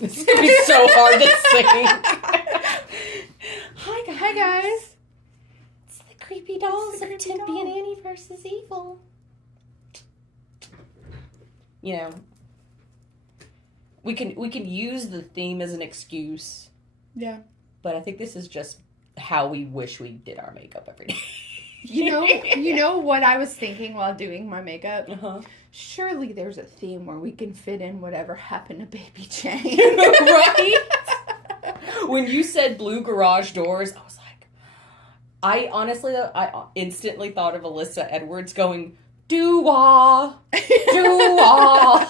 This is going to be so hard to sing. Hi, guys. It's the creepy dolls of Timpy and Annie versus Evil. You know, we can use the theme as an excuse. Yeah. But I think this is just how we wish we did our makeup every day. You know what I was thinking while doing my makeup? Uh-huh. Surely there's a theme where we can fit in whatever happened to Baby Jane. Right? When you said blue garage doors, I was like, I instantly thought of Alyssa Edwards going, doo-wah, doo-wah.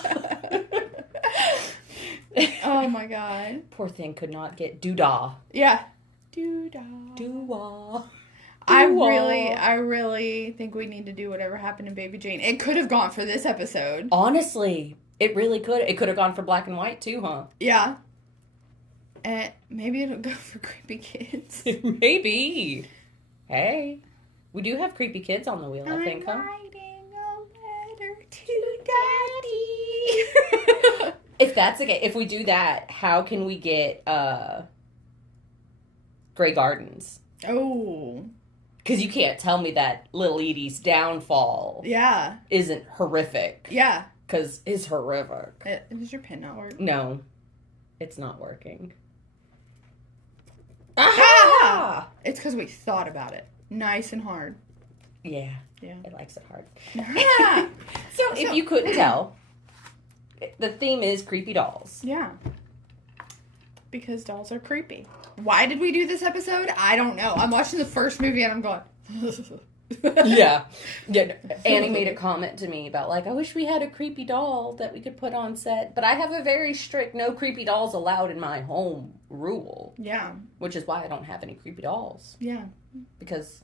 Oh my god. Poor thing could not get doo-dah. Yeah. Doo-dah. Doo-wah. I really think we need to do whatever happened to Baby Jane. It could have gone for this episode. Honestly, it really could. It could have gone for black and white too, huh? Yeah. And maybe it'll go for creepy kids. Maybe. Hey, we do have creepy kids on the wheel, I think, huh? I'm writing a letter to Daddy. If that's okay, if we do that, how can we get Grey Gardens? Oh. Because you can't tell me that Little Edie's downfall isn't horrific. Yeah. Because it's horrific. Does your pen not work? No. It's not working. Aha! It's because we thought about it. Nice and hard. Yeah. Yeah. It likes it hard. Yeah. So, if you couldn't tell, the theme is creepy dolls. Yeah. Because dolls are creepy. Why did we do this episode? I don't know. I'm watching the first movie and I'm going... Yeah. Annie made a comment to me about, like, I wish we had a creepy doll that we could put on set. But I have a very strict no creepy dolls allowed in my home rule. Yeah. Which is why I don't have any creepy dolls. Yeah. Because...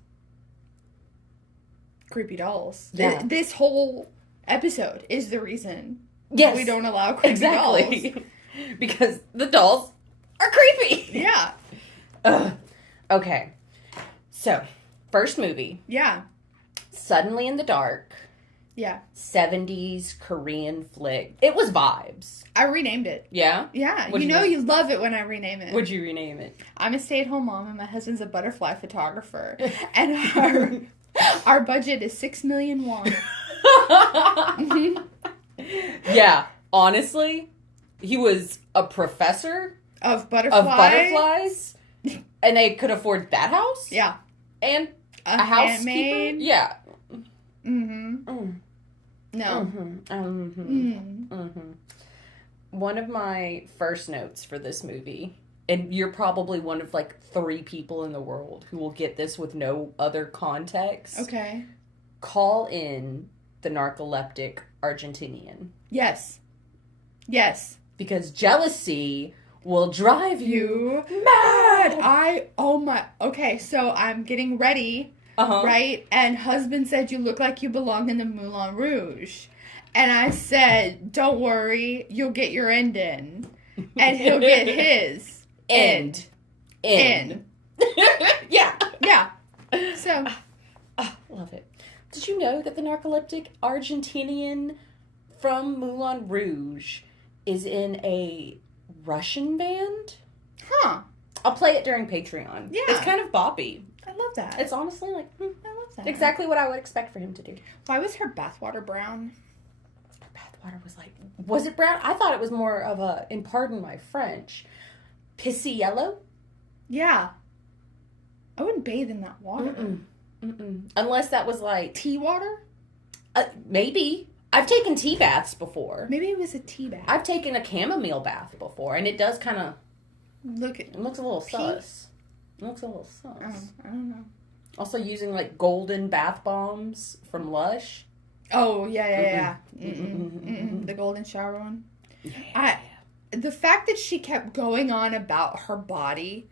creepy dolls. Yeah. This whole episode is the reason we don't allow creepy dolls. Because the dolls are creepy. Yeah. Okay. So, first movie. Yeah. Suddenly in the Dark. Yeah. 70s Korean flick. It was vibes. I renamed it. Yeah? Yeah. You love it when I rename it. What'd you rename it? I'm a stay-at-home mom and my husband's a butterfly photographer. And our budget is 6 million won. Yeah. Honestly, he was a professor of butterflies. And they could afford that house? Yeah. And a housekeeper? Handmaid? Yeah. Mm-hmm. Mm. No. Mm-hmm. Mm-hmm. Mm-hmm. One of my first notes for this movie, and you're probably one of like 3 people in the world who will get this with no other context. Okay. Call in the narcoleptic Argentinian. Yes. Yes. Because jealousy will drive you mad. Okay, so I'm getting ready, right? And husband said, you look like you belong in the Moulin Rouge. And I said, don't worry, you'll get your end in. And he'll get his end. In. Yeah. Yeah. So. Love it. Did you know that the narcoleptic Argentinian from Moulin Rouge is in a Russian band? Huh. I'll play it during Patreon. Yeah. It's kind of boppy. I love that. It's honestly like, I love that. Exactly what I would expect for him to do. Why was her bathwater brown? Her bathwater was like, was it brown? I thought it was more of a, and pardon my French, pissy yellow? Yeah. I wouldn't bathe in that water. Unless that was like... tea water? Maybe. I've taken tea baths before. Maybe it was a tea bath. I've taken a chamomile bath before, and it does kind of... It looks a little sus. It looks a little sus. I don't know. Also using, like, golden bath bombs from Lush. Oh, yeah. The golden shower one. Yeah. The fact that she kept going on about her body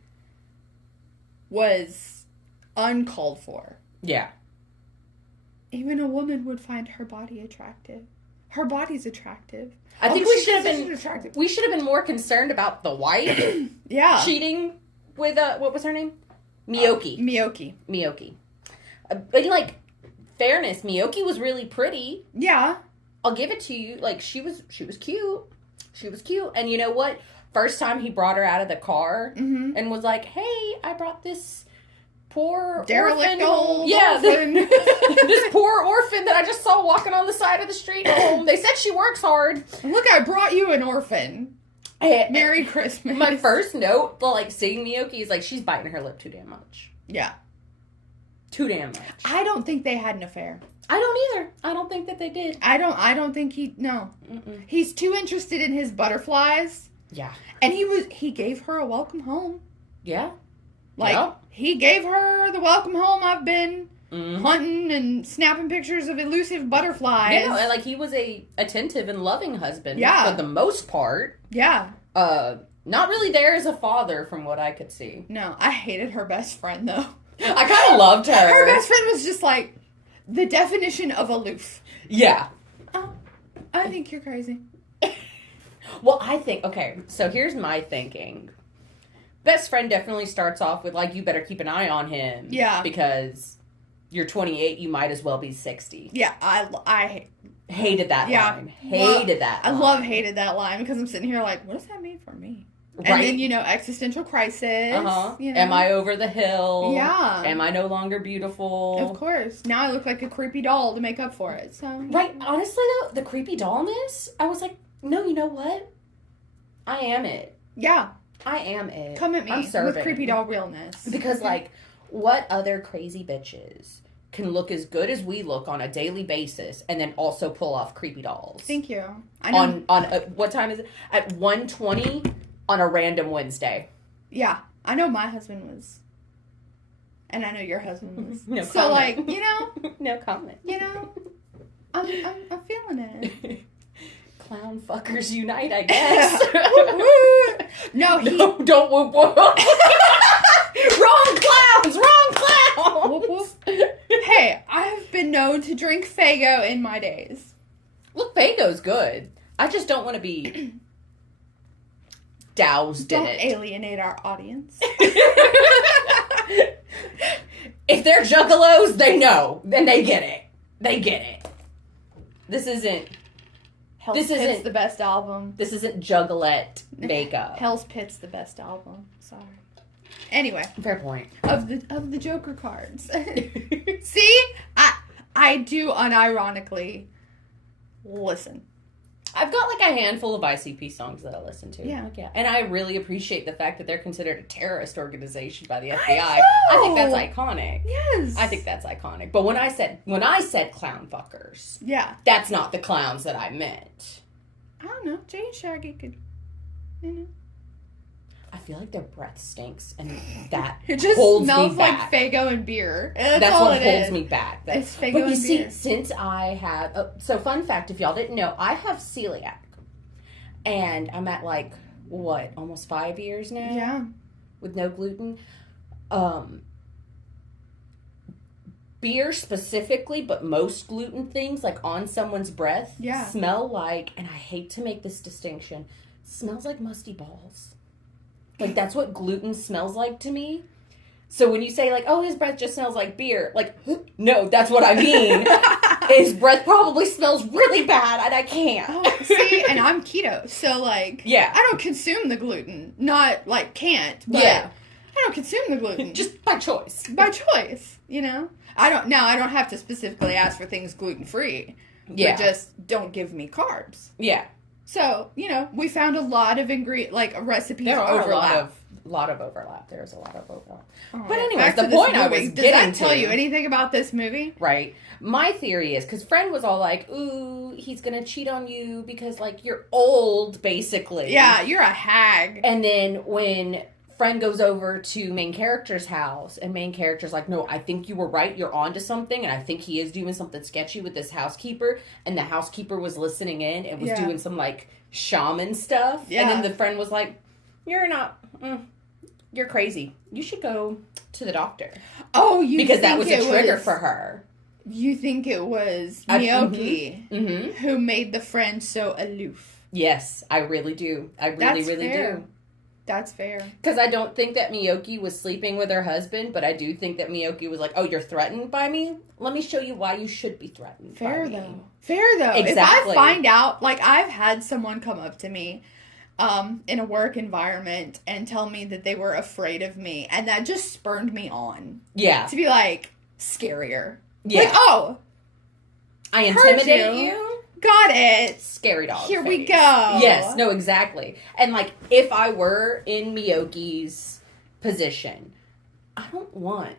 was uncalled for. Yeah. Even a woman would find her body attractive. Her body's attractive. I think we should have been more concerned about the wife. Yeah. Cheating with what was her name? Miyoki. Miyoki. But like, fairness, Miyoki was really pretty. Yeah. I'll give it to you. Like, she was cute. She was cute. And you know what? First time he brought her out of the car and was like, hey, I brought this poor derelict orphan old orphan. This poor orphan that I just saw walking on the side of the street home. They said she works hard. Look, I brought you an orphan. Merry Christmas. My first note, seeing Miyoki is like, she's biting her lip too damn much. Yeah. Too damn much. I don't think they had an affair. I don't either. I don't think that they did. I don't think no. Mm-mm. He's too interested in his butterflies. Yeah. And he gave her a welcome home. Yeah. He gave her the welcome home. I've been hunting and snapping pictures of elusive butterflies. Yeah, and he was a attentive and loving husband. Yeah. For the most part. Yeah. Not really there as a father from what I could see. No, I hated her best friend though. I kind of loved her. Her best friend was just the definition of aloof. Yeah. Oh, I think you're crazy. Well, I think, okay, so here's my thinking. Best friend definitely starts off with, you better keep an eye on him. Yeah. Because you're 28, you might as well be 60. Yeah, I hated that line. Hated that line. I hated that line because I'm sitting here what does that mean for me? Right. And then, existential crisis. Uh-huh. Am I over the hill? Yeah. Am I no longer beautiful? Of course. Now I look like a creepy doll to make up for it. So. Right. Honestly, though, the creepy dollness, I was like, no, you know what? I am it. Yeah. I am it. Come at me I'm serving. with creepy doll realness. Because, what other crazy bitches can look as good as we look on a daily basis and then also pull off creepy dolls? Thank you. I know. On what time is it? At 1:20 on a random Wednesday. Yeah. I know my husband was. And I know your husband was. No so, comment. No comment. I'm feeling it. Clown fuckers unite, I guess. No, don't whoop whoop. Wrong clowns. Whoop whoop. Hey, I've been known to drink Faygo in my days. Look, Faygo's good. I just don't want to be doused in it. Don't alienate our audience. If they're juggalos, they know. Then they get it. They get it. This isn't... Hell's Pit's the best album. This isn't Juggalette makeup. Hell's Pit's the best album. Sorry. Anyway. Fair point. Of the Joker cards. See? I do unironically listen. I've got a handful of ICP songs that I listen to. Yeah. And I really appreciate the fact that they're considered a terrorist organization by the FBI. I think that's iconic. Yes. I think that's iconic. But when I said clown fuckers, yeah, that's not the clowns that I meant. I don't know. Jay and Shaggy could, I feel like their breath stinks, and that it just holds smells me like back. Faygo and beer. That's all what it holds is. me back. It's Faygo but you and see, beer. since I have... so fun fact, if y'all didn't know, I have celiac. And I'm at almost 5 years now? Yeah. With no gluten. Beer specifically, but most gluten things, on someone's breath, smell like, and I hate to make this distinction, smells like musty balls. That's what gluten smells like to me. So when you say, his breath just smells like beer, no, that's what I mean. His breath probably smells really bad, and I can't. Oh, see, and I'm keto, so, yeah. I don't consume the gluten. Not, can't, but yeah. I don't consume the gluten. Just by choice. By choice, I don't have to specifically ask for things gluten-free. Yeah. But just don't give me carbs. Yeah. So, we found a lot of recipes there are overlap. a lot of overlap. There's a lot of overlap. Oh, but anyways, the point I was getting to... Does that tell you anything about this movie? Right. My theory is, because Friend was all ooh, he's going to cheat on you because, you're old, basically. Yeah, you're a hag. And then when Friend goes over to main character's house, and main character's no, I think you were right, you're onto something, and I think he is doing something sketchy with this housekeeper, and the housekeeper was listening in and was doing some, shaman stuff. Yeah. And then the friend was you're not... you're crazy. You should go to the doctor. Oh, because that was a trigger for her. You think it was Miyoki who made the friend so aloof? Yes, I really do. I really do. That's fair. Because I don't think that Miyoki was sleeping with her husband, but I do think that Miyoki was like, oh, you're threatened by me? Let me show you why you should be threatened by me. Fair, though. Exactly. If I find out, like, I've had someone come up to me in a work environment and tell me that they were afraid of me, and that just spurned me on. Yeah. To be, like, scarier. Yeah. Like, oh. I intimidate you? Got it. Scary dog Here face. We go. Yes, no, exactly. And, like, if I were in Miyoki's position, I don't want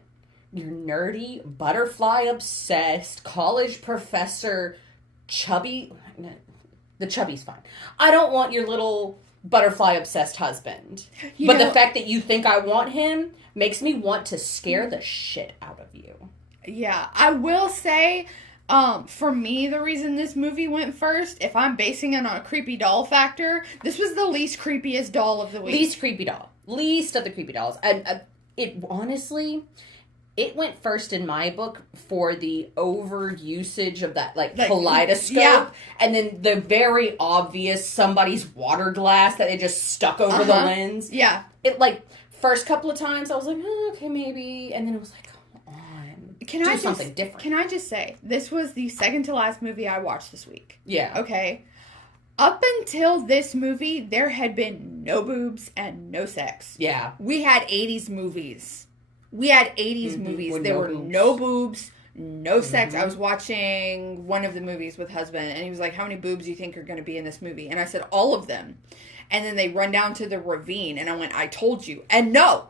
your nerdy, butterfly-obsessed, college professor, chubby... The chubby's fine. I don't want your little butterfly-obsessed husband. But the fact that you think I want him makes me want to scare the shit out of you. Yeah, I will say... for me, the reason this movie went first, if I'm basing it on a creepy doll factor, this was the least creepiest doll of the week. Least creepy doll. Least of the creepy dolls. And it honestly, it went first in my book for the over usage of that like kaleidoscope, yeah. And then the very obvious somebody's water glass that they just stuck over the lens. Yeah. It like first couple of times I was like, oh, okay, maybe, and then it was like, something different. Can I just say, this was the second to last movie I watched this week. Yeah. Okay? Up until this movie, there had been no boobs and no sex. Yeah. We had 80s movies. Movies. There were no boobs, no sex. I was watching one of the movies with husband, and he was like, how many boobs do you think are going to be in this movie? And I said, all of them. And then they run down to the ravine, and I went, I told you. And no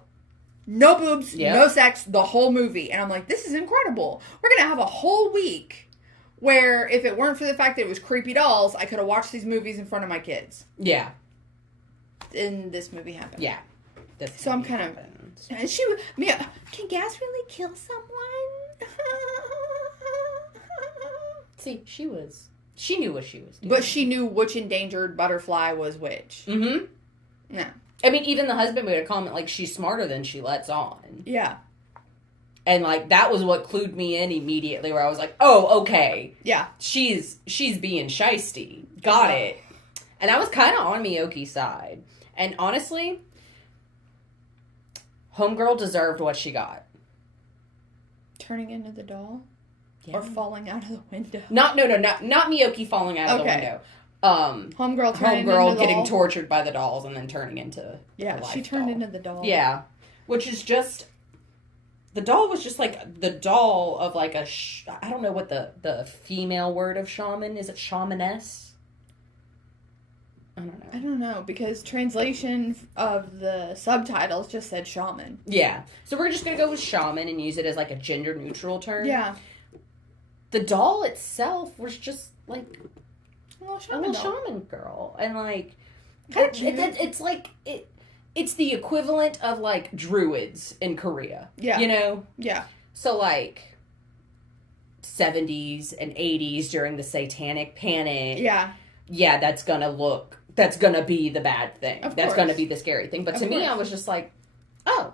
boobs, no sex, the whole movie. And I'm like, this is incredible. We're going to have a whole week where if it weren't for the fact that it was creepy dolls, I could have watched these movies in front of my kids. Yeah. And this movie happened. Yeah. So I'm kind of... And can gas really kill someone? See, she knew what she was doing. But she knew which endangered butterfly was which. Mm-hmm. Yeah. I mean, even the husband made a comment, like, she's smarter than she lets on. Yeah. And, like, that was what clued me in immediately, where I was like, oh, okay. Yeah. She's being shisty. Got it. And I was kind of on Miyoki's side. And honestly, Homegirl deserved what she got. Turning into the doll? Yeah. Or falling out of the window? Not Miyoki falling out of the window. Homegirl getting tortured by the dolls and then turning into she turned into the doll. Yeah, which is just the doll was just like the doll of like I don't know what the female word of shaman is. It shamaness? I don't know because translation of the subtitles just said shaman. Yeah, so we're just gonna go with shaman and use it as like a gender neutral term. Yeah, the doll itself was just like. A little shaman girl. And, like, it's like, it's the equivalent of, like, druids in Korea. Yeah. You know? Yeah. So, like, 70s and 80s during the satanic panic. Yeah. Yeah, that's gonna be the bad thing. That's gonna be the scary thing. But to me, I was just like, oh,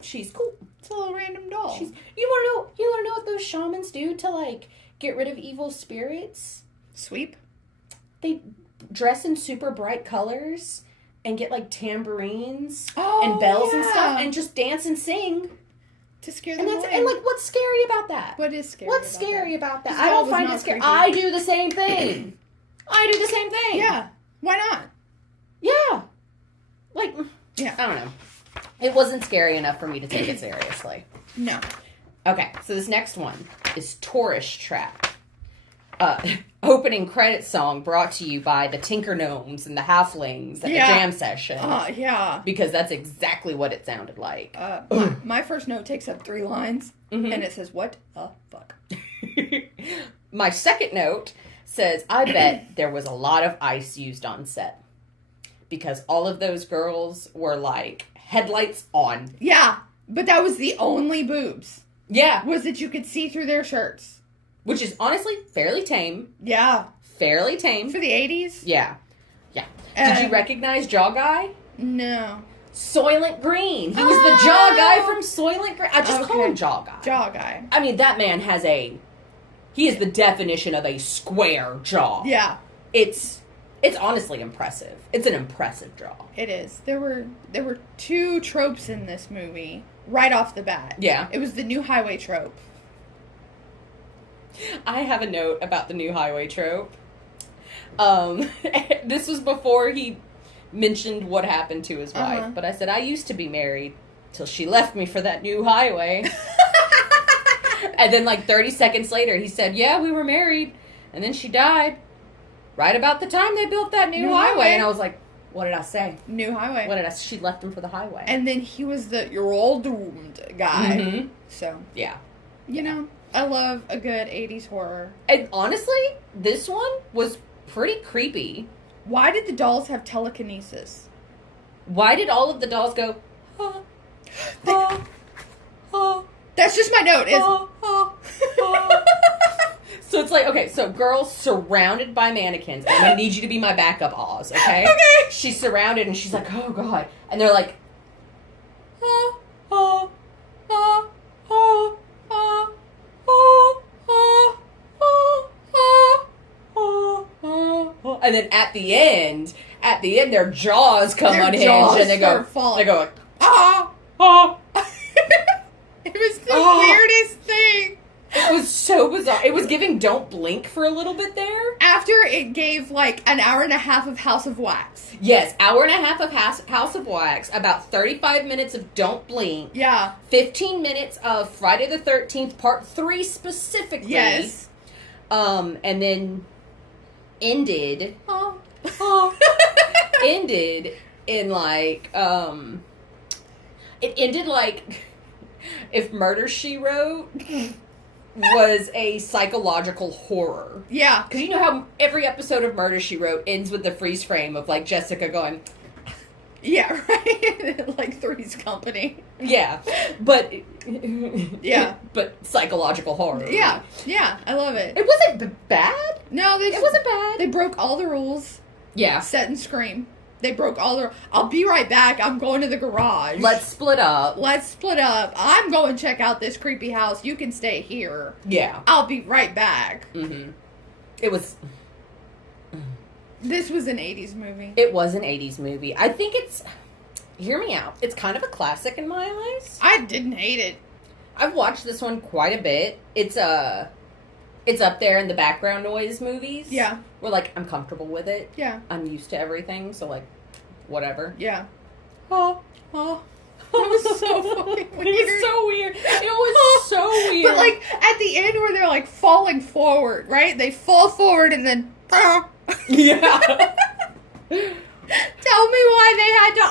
she's cool. It's a little random doll. You wanna know what those shamans do to, like, get rid of evil spirits? Sweep? They dress in super bright colors and get like tambourines and bells and stuff and just dance and sing to scare them away. And like, what's scary about that? What is scary? What's scary about that? I don't find it scary. I do the same thing. Yeah. Why not? Yeah. Like, yeah. I don't know. It wasn't scary enough for me to take it seriously. No. Okay, so this next one is Tourist Trap. Opening credit song brought to you by the Tinker Gnomes and the Halflings at the jam session. Yeah. Because that's exactly what it sounded like. My first note takes up 3 lines, and it says, what the fuck? My second note says, I bet there was a lot of ice used on set. Because all of those girls were, like, headlights on. Yeah, but that was the only boobs. Yeah. Was that you could see through their shirts. Which is honestly fairly tame. Yeah. Fairly tame. For the 80s? Yeah. Yeah. Did you recognize Jaw Guy? No. Soylent Green. He was the Jaw Guy from Soylent Green. I just call him Jaw Guy. Jaw Guy. I mean, that man he is the definition of a square jaw. Yeah. It's It's honestly impressive. It's an impressive draw. It is. There were 2 tropes in this movie right off the bat. Yeah. It was the new highway trope. I have a note about the new highway trope. This was before he mentioned what happened to his wife. But I said, I used to be married till she left me for that new highway. And then 30 seconds later, he said, yeah, we were married. And then she died right about the time they built that new highway. And I was like, what did I say? New highway. What did I say? She left him for the highway. And then he was the you're all doomed guy. Mm-hmm. So. Yeah. You know, I love a good 80s horror. And honestly, this one was pretty creepy. Why did the dolls have telekinesis? Why did all of the dolls go, oh, oh, oh? That's just my note. Is So it's okay, so girl's surrounded by mannequins. And I'm going to need you to be my backup, Oz, okay? Okay. She's surrounded and she's like, oh, God. And they're like, oh, oh, oh, oh, oh, oh, oh, oh, oh, oh, oh. And then at the end, their jaws come unhinged and they go, like, ah, ah. It was the weirdest thing. It was so bizarre. It was giving Don't Blink for a little bit there. After it gave an hour and a half of House of Wax. Yes, hour and a half of House of Wax, about 35 minutes of Don't Blink. Yeah. 15 minutes of Friday the 13th, Part 3 specifically. Yes. And then ended... ended in it ended if Murder, She Wrote was a psychological horror. Yeah. Because you know how every episode of Murder, She Wrote ends with the freeze frame of Jessica going... Yeah, right? Three's Company. Yeah. But... Yeah. But psychological horror. Yeah. Yeah. I love it. It wasn't bad. No, it wasn't bad. They broke all the rules. Yeah. Set and Scream. They broke all the... I'll be right back. I'm going to the garage. Let's split up. I'm going to check out this creepy house. You can stay here. Yeah. I'll be right back. Mm-hmm. It was... This was an 80s movie. It was an 80s movie. I think it's... Hear me out. It's kind of a classic in my eyes. I didn't hate it. I've watched this one quite a bit. It's up there in the background noise movies. Yeah. Where, I'm comfortable with it. Yeah. I'm used to everything, so, whatever. Yeah. Oh. That was so fucking weird. It was so weird. It was so weird. But, at the end where they're, falling forward, right? They fall forward and then... Yeah. Tell me why they had to,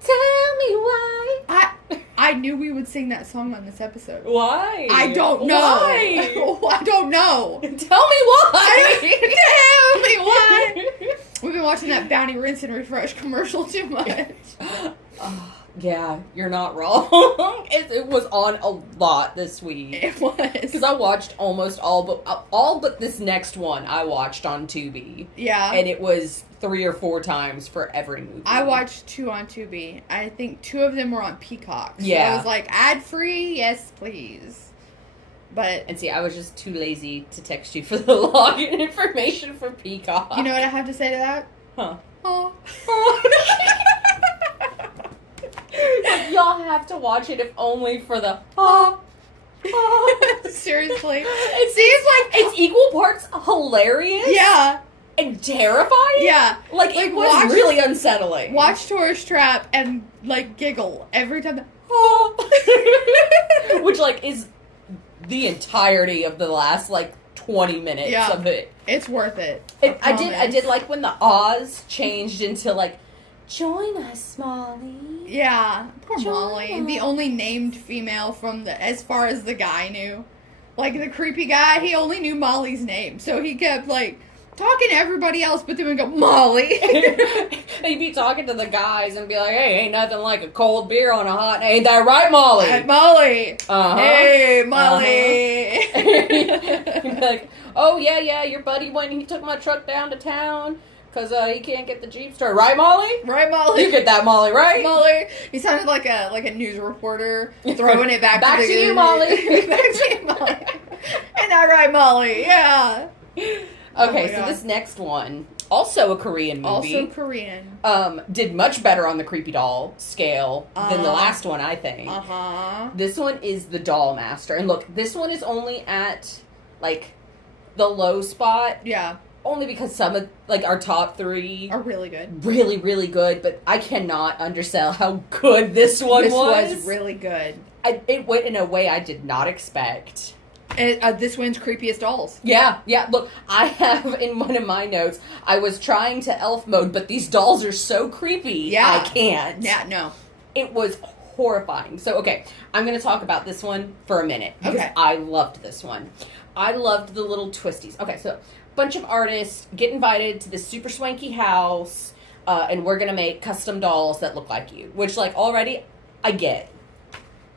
Tell me why. I knew we would sing that song on this episode. Why? I don't know. Why? I don't know. Tell me why. Tell me why. We've been watching that Bounty Rinse and Refresh commercial too much. Yeah, you're not wrong. It was on a lot this week. It was. Because I watched almost all but this next one I watched on Tubi. Yeah. And it was 3 or 4 times for every movie. I watched 2 on Tubi. I think 2 of them were on Peacock. So yeah. I was like, ad-free? Yes, please. But... And see, I was just too lazy to text you for the login information for Peacock. You know what I have to say to that? Huh. Oh. Y'all have to watch it if only for the Seriously. It's equal parts hilarious. Yeah. And terrifying. Yeah. It was really unsettling. Watch Tourist Trap and giggle every time. Which is the entirety of the last 20 minutes of it. It's worth it. I did like when the Oz changed into join us, Molly. Yeah, poor Molly. The only named female from as far as the guy knew. The creepy guy, he only knew Molly's name. So he kept, talking to everybody else, but then we go, Molly. He'd be talking to the guys and be like, hey, ain't nothing like a cold beer on a hot... Ain't that right, Molly? Molly. Uh-huh. Hey, Molly. Uh-huh. He'd be like, oh, yeah, your buddy he took my truck down to town... Because he can't get the Jeep started. Right, Molly? Right, Molly? You get that, Molly, right? Molly. He sounded like a news reporter throwing it back to you, Molly. Back to you, Molly. And I right, Molly. Yeah. Okay, so this next one, also a Korean movie. Also Korean. Did much better on the creepy doll scale than the last one, I think. This one is The Doll Master. And look, this one is only at, like, the low spot. Yeah. Only because some of, like, our top 3 are really good. Really, really good. But I cannot undersell how good this one was. This was really good. It went in a way I did not expect. This one's creepiest dolls. Yeah. Look, I have in one of my notes, I was trying to elf mode, but these dolls are so creepy. Yeah. I can't. Yeah, no. It was horrifying. So, okay, I'm going to talk about this one for a minute. Because I loved this one. I loved the little twisties. Okay, so, bunch of artists get invited to this super swanky house, and we're going to make custom dolls that look like you. Which, like, already, I get.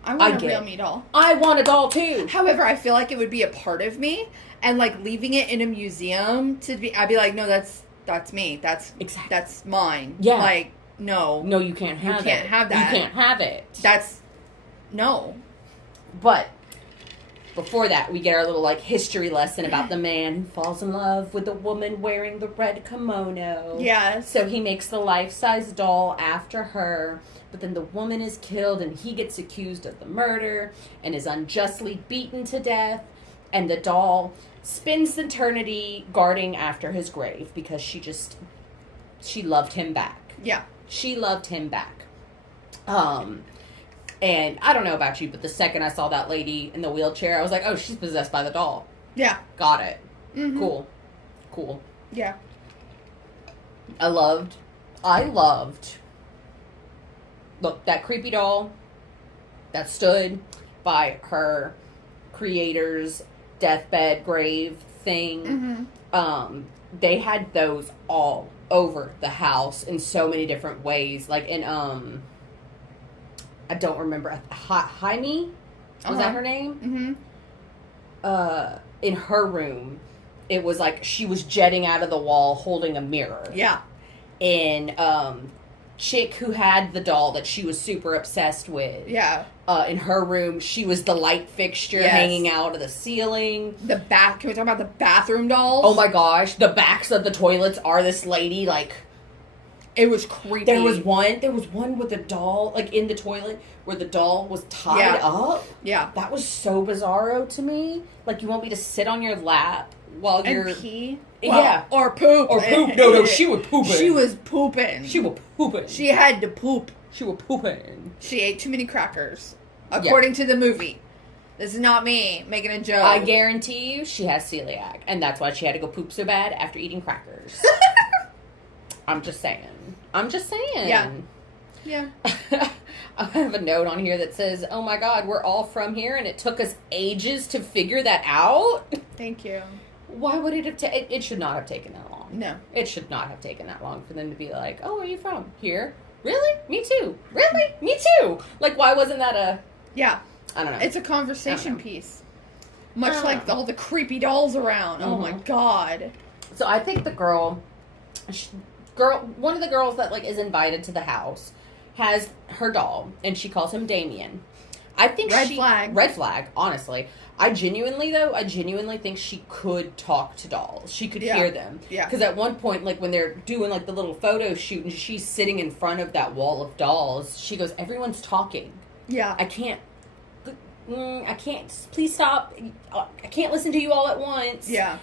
I want a real me doll. I want a doll too. However, I feel like it would be a part of me, and like leaving it in a museum I'd be like, no, that's me. That's mine. Yeah. Like, no, you can't have it. You can't have that. You can't have it. That's no. But before that, we get our little like history lesson about the man who falls in love with the woman wearing the red kimono. Yes. So he makes the life-size doll after her. But then the woman is killed and he gets accused of the murder and is unjustly beaten to death. And the doll spends eternity guarding after his grave because she loved him back. Yeah. She loved him back. And I don't know about you, but the second I saw that lady in the wheelchair, I was like, oh, she's possessed by the doll. Yeah. Got it. Mm-hmm. Cool. Yeah. I loved look, that creepy doll that stood by her creator's deathbed grave thing. Mm-hmm. They had those all over the house in so many different ways. Like in, I don't remember, Jaime? Was that her name? Mm-hmm. In her room, it was like she was jetting out of the wall holding a mirror. Yeah. In, chick who had the doll that she was super obsessed with. Yeah. In her room, she was the light fixture hanging out of the ceiling. Can we talk about the bathroom dolls? Oh my gosh, the backs of the toilets are this lady, like... It was creepy. There was one with a doll, like, in the toilet, where the doll was tied up. Yeah. That was so bizarro to me. Like, you want me to sit on your lap while you're... And pee? Well, yeah. Or poop. Or poop. No, she was pooping. She was pooping. She had to poop. She was pooping. She ate too many crackers. According to the movie. This is not me making a joke. I guarantee you she has celiac. And that's why she had to go poop so bad after eating crackers. I'm just saying. Yeah. Yeah. I have a note on here that says, oh my god, we're all from here and it took us ages to figure that out. Thank you. Why would it have it should not have taken that long. No. It should not have taken that long for them to be like, oh, where are you from? Here? Really? Me too. Really? Me too. Like, why wasn't that a... Yeah. I don't know. It's a conversation piece. Much like all the creepy dolls around. Mm-hmm. Oh my god. So I think the girl, one of the girls that like is invited to the house has her doll, and she calls him Damien. I think Red flag, honestly. I genuinely think she could talk to dolls. She could hear them. Yeah. Because at one point, like, when they're doing, like, the little photo shoot and she's sitting in front of that wall of dolls, she goes, everyone's talking. Yeah. I can't, please stop. I can't listen to you all at once. Yeah.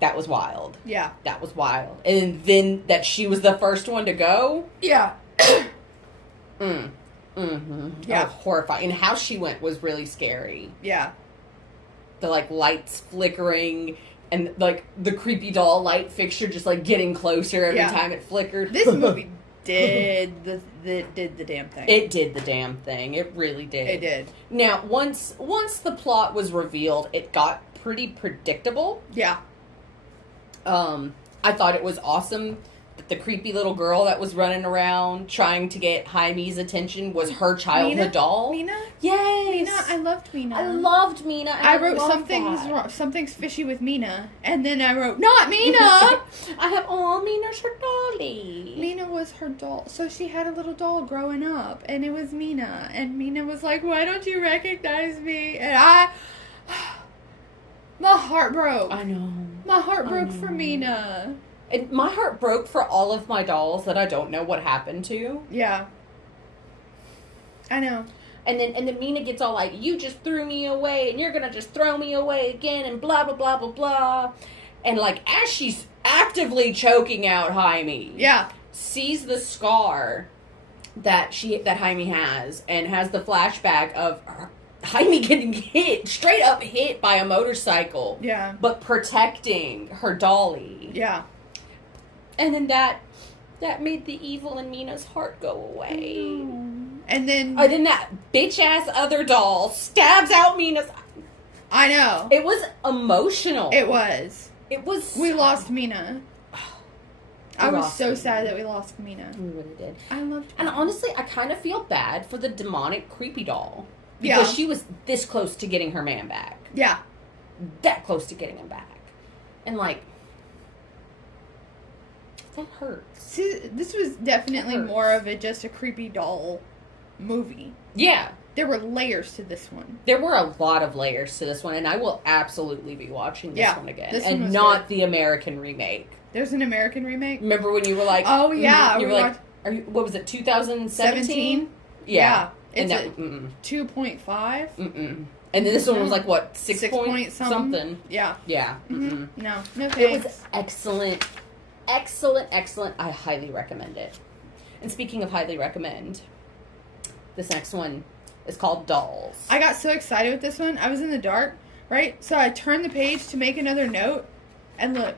That was wild. Yeah. That was wild. And then that she was the first one to go. Yeah. Mm-hmm. Yeah. That was horrifying. And how she went was really scary. Yeah. The, like, lights flickering and, like, the creepy doll light fixture just, like, getting closer every time it flickered. This movie did the damn thing. It did the damn thing. It really did. It did. Now, once the plot was revealed, it got pretty predictable. Yeah. I thought it was awesome that the creepy little girl that was running around trying to get Jaime's attention was her childhood doll. Mina? Yes. Mina, I loved Mina. I loved Mina. I wrote something's fishy with Mina, and then I wrote, not Mina! Mina's her dolly. Mina was her doll. So she had a little doll growing up, and it was Mina. And Mina was like, why don't you recognize me? And my heart broke. I know. My heart broke for Mina. And my heart broke for all of my dolls that I don't know what happened to. Yeah. I know. And then Mina gets all like, you just threw me away, and you're gonna just throw me away again, and blah, blah, blah, blah, blah. And, like, as she's actively choking out Jaime. Yeah. Sees the scar that Jaime has, and has the flashback of Jaime getting straight up hit by a motorcycle. Yeah. But protecting her dolly. Yeah. And then that made the evil in Mina's heart go away. And then that bitch-ass other doll stabs out Mina's... I know. It was emotional. It was. We lost Mina. I was so sad that we lost Mina. We really did. I loved her. And honestly, I kind of feel bad for the demonic creepy doll. Because she was this close to getting her man back. Yeah. That close to getting him back. And, like... That hurts. See, this was definitely more of just a creepy doll movie. Yeah. There were layers to this one. There were a lot of layers to this one, and I will absolutely be watching this one again. And not the American remake. There's an American remake? Remember when you were like... Oh, yeah. You were like... what was it, 2017? Yeah. It's a 2.5? And then this one was like, what, 6 point something? Yeah. Yeah. No thanks. It was excellent. Excellent. I highly recommend it. And speaking of highly recommend, this next one is called Dolls. I got so excited with this one. I was in the dark, right? So I turned the page to make another note, and look,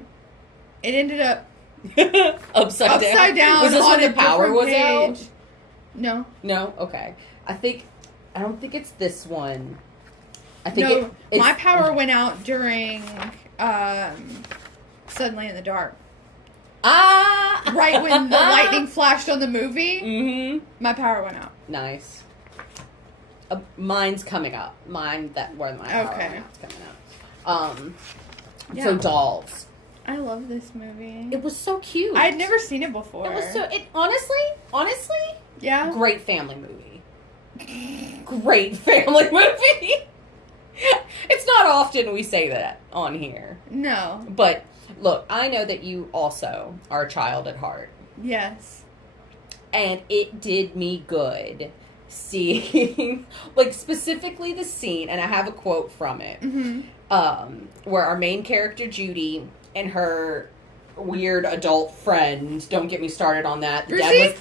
it ended up upside down. Was this when the power was out? No. No? Okay. I don't think it's this one. I think my power went out during Suddenly in the Dark. Right when the lightning flashed on the movie, my power went out. Nice. Mine's coming up. Where my power went out's coming up. So Dolls. I love this movie. It was so cute. I had never seen it before. It was honestly, yeah, great family movie. Great family movie. It's not often we say that on here. No. But look, I know that you also are a child at heart. Yes. And it did me good seeing, like, specifically the scene, and I have a quote from it, where our main character, Judy, and her weird adult friend, don't get me started on that. The dad was...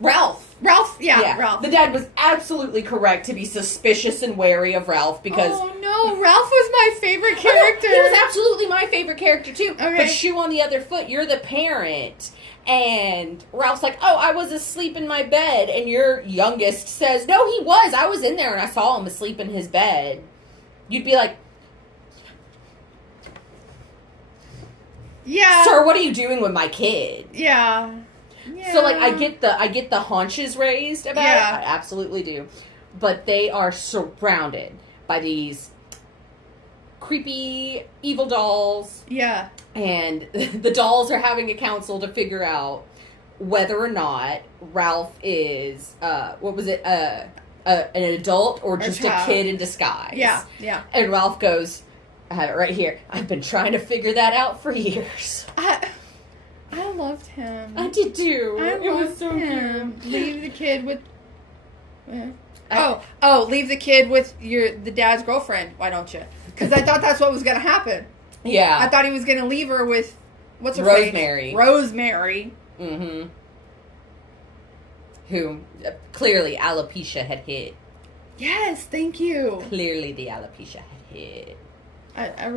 Ralph, yeah. Ralph. The dad was absolutely correct to be suspicious and wary of Ralph because... Oh, no, Ralph was my favorite character. He was absolutely my favorite character, too. Okay. But shoe on the other foot, you're the parent. And Ralph's like, oh, I was asleep in my bed. And your youngest says, no, he was. I was in there and I saw him asleep in his bed. You'd be like... Yeah. Sir, what are you doing with my kid? Yeah. So, like, I get the haunches raised about it. I absolutely do. But they are surrounded by these creepy, evil dolls. Yeah. And the dolls are having a council to figure out whether or not Ralph is, an adult or just a kid in disguise. Yeah. And Ralph goes, I have it right here. I've been trying to figure that out for years. I loved him. I did too. It was so cute. Leave the kid with... leave the kid with the dad's girlfriend. Why don't you? Because I thought that's what was going to happen. Yeah. I thought he was going to leave her with... What's her Rosemary. Face? Rosemary. Mm-hmm. Who clearly alopecia had hit. Yes, thank you. Clearly the alopecia had hit.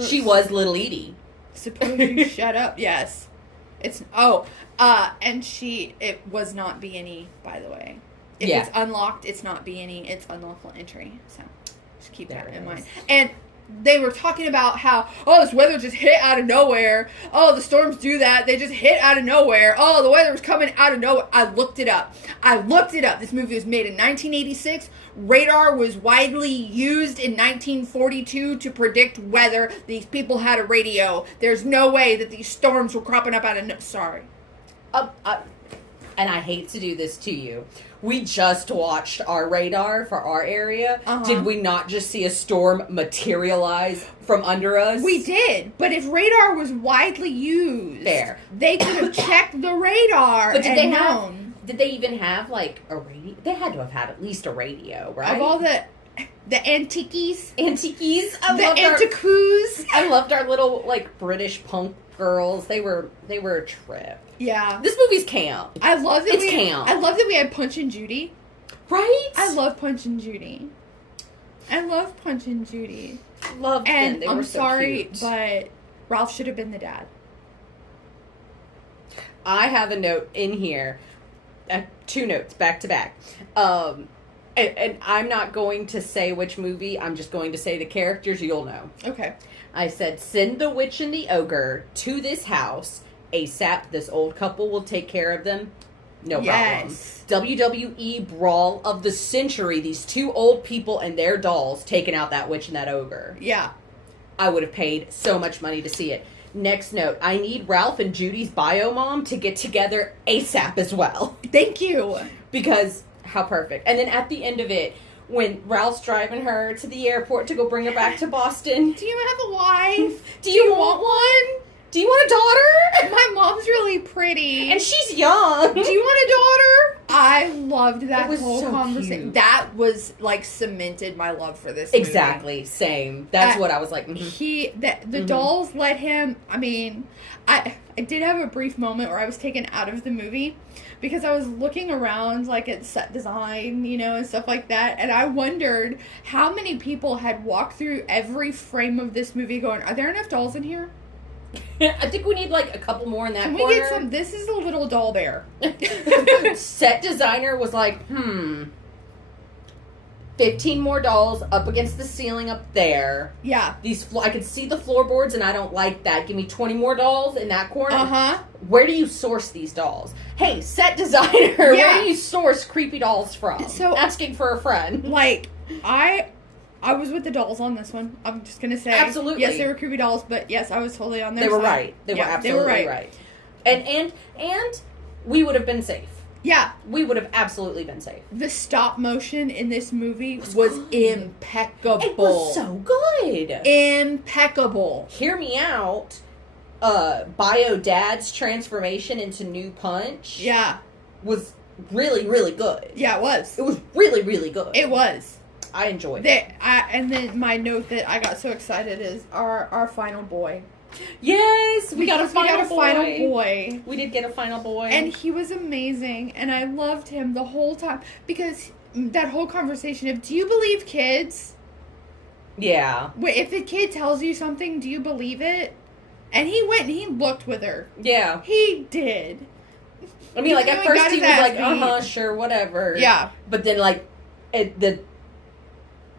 She was Little Edie. Suppose you shut up. Yes. And it was not B&E, by the way. If it's unlocked, it's not B&E, it's unlawful entry. So, just keep that in mind. And they were talking about how, this weather just hit out of nowhere. Oh, the storms do that. They just hit out of nowhere. Oh, the weather was coming out of nowhere. I looked it up. This movie was made in 1986. Radar was widely used in 1942 to predict weather. These people had a radio. There's no way that these storms were cropping up out of... Sorry. I and I hate to do this to you, we just watched our radar for our area. Did we not just see a storm materialize from under us? We did, but if radar was widely used, Fair. They could have checked the radar but and known. Did they even have, like, a radio? They had to have had at least a radio, right? Of all the antiquies. Antiquies? I loved our little, like, British punk girls. They were a trip. Yeah. This movie's camp. I love that camp. I love that we had Punch and Judy. Right? I love Punch and Judy. Love them. And they I'm were so sorry, cute. but Ralph should have been the dad. I have a note in here. 2 notes back to back. And I'm not going to say which movie. I'm just going to say the characters. You'll know. Okay. I said, send the witch and the ogre to this house ASAP. This old couple will take care of them. No problem. WWE Brawl of the Century. These 2 old people and their dolls taking out that witch and that ogre. Yeah. I would have paid so much money to see it. Next note. I need Ralph and Judy's bio mom to get together ASAP as well. Thank you. Because how perfect. And then at the end of it, when Ralph's driving her to the airport to go bring her back to Boston. Do you have a wife? Do you want one? Do you want a daughter? My mom's really pretty. And she's young. Do you want a daughter? I loved that whole so conversation. cute. That was, like, cemented my love for this movie. Exactly. Same. That's what I was like. The dolls let him, I mean, I did have a brief moment where I was taken out of the movie because I was looking around, like, at set design, you know, and stuff like that, and I wondered how many people had walked through every frame of this movie going, are there enough dolls in here? I think we need, like, a couple more in that Can corner. we get some? This is a little doll bear. Set designer was like, 15 more dolls up against the ceiling up there. Yeah. I could see the floorboards, and I don't like that. Give me 20 more dolls in that corner. Uh-huh. Where do you source these dolls? Hey, set designer, where do you source creepy dolls from? So, asking for a friend. Like, I was with the dolls on this one. I'm just going to say. Absolutely. Yes, they were creepy dolls, but yes, I was totally on their side. They were right. They were absolutely right. And we would have been safe. Yeah. We would have absolutely been safe. The stop motion in this movie was impeccable. It was so good. Impeccable. Hear me out. Bio Dad's transformation into New Punch. Yeah. Was really, really good. Yeah, it was. It was really, really good. It was. I enjoyed it. And then my note that I got so excited is our final boy. Yes, we got a final boy. We did get a final boy. And he was amazing, and I loved him the whole time. Because that whole conversation of, do you believe kids? Yeah. Wait, if the kid tells you something, do you believe it? And he went and he looked with her. Yeah. He did. I mean, like, at first he was like, sure, whatever. Yeah. But then, like, the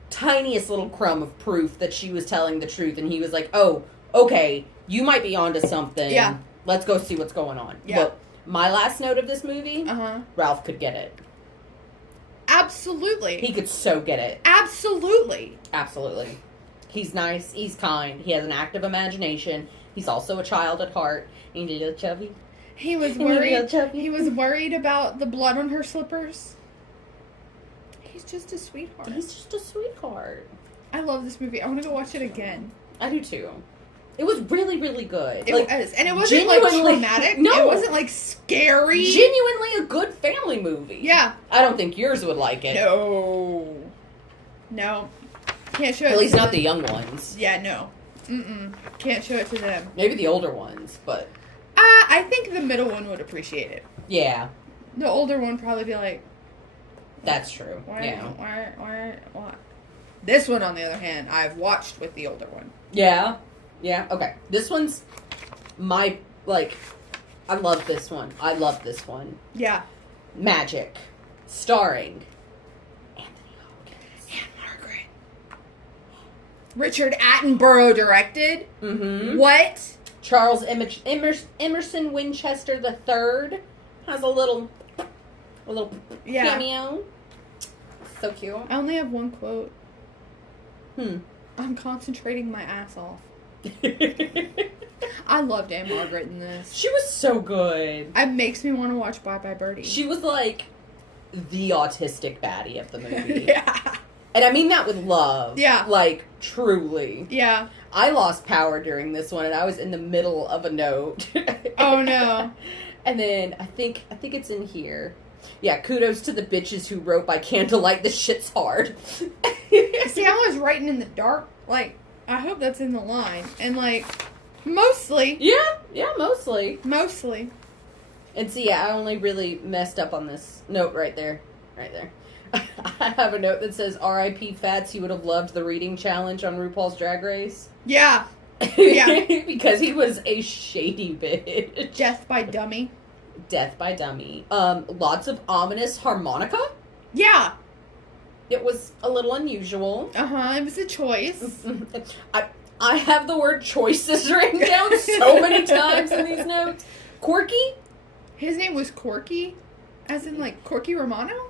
tiniest little crumb of proof that she was telling the truth, and he was like, oh, okay, you might be onto something. Yeah. Let's go see what's going on. Yeah. But my last note of this movie, Ralph could get it. Absolutely. He could so get it. Absolutely. Absolutely. He's nice. He's kind. He has an active imagination. He's also a child at heart. He's a little chubby. He was worried. He was worried about the blood on her slippers. He's just a sweetheart. He's just a sweetheart. I love this movie. I want to go watch it again. I do too. It was really, really good. It was. And it wasn't like traumatic. No. It wasn't like scary. Genuinely a good family movie. Yeah. I don't think yours would like it. No. Can't show it. At least not the young ones. Yeah, no. Can't show it to them. Maybe the older ones, but. I think the middle one would appreciate it. Yeah. The older one probably be like. That's true. Why? This one, on the other hand, I've watched with the older one. Yeah. Yeah. Okay. This one's my, like, I love this one. Yeah. Magic. Starring Anthony Hopkins. And Margaret. Richard Attenborough directed. Mm-hmm. What? Charles Emerson Winchester III has a little cameo. So cute. I only have one quote. I'm concentrating my ass off. I loved Aunt Margaret in this. She was so good. It makes me want to watch Bye Bye Birdie. She was like the autistic baddie of the movie. Yeah. And I mean that with love. Yeah. Like, truly. Yeah. I lost power during this one, and I was in the middle of a note. Oh, no. And then, I think it's in here. Yeah, kudos to the bitches who wrote by candlelight, this shit's hard. See, I was writing in the dark. Like, I hope that's in the line. And, like, mostly. Yeah, mostly. Mostly. And see, yeah, I only really messed up on this note right there. Right there. I have a note that says, R.I.P. Fats, you would have loved the reading challenge on RuPaul's Drag Race. Yeah. Yeah. Because he was a shady bitch. Death by Dummy. Death by Dummy. Lots of ominous harmonica. Yeah. It was a little unusual. Uh-huh, it was a choice. I have the word choices written down so many times in these notes. Quirky? His name was Corky? As in, like, Corky Romano?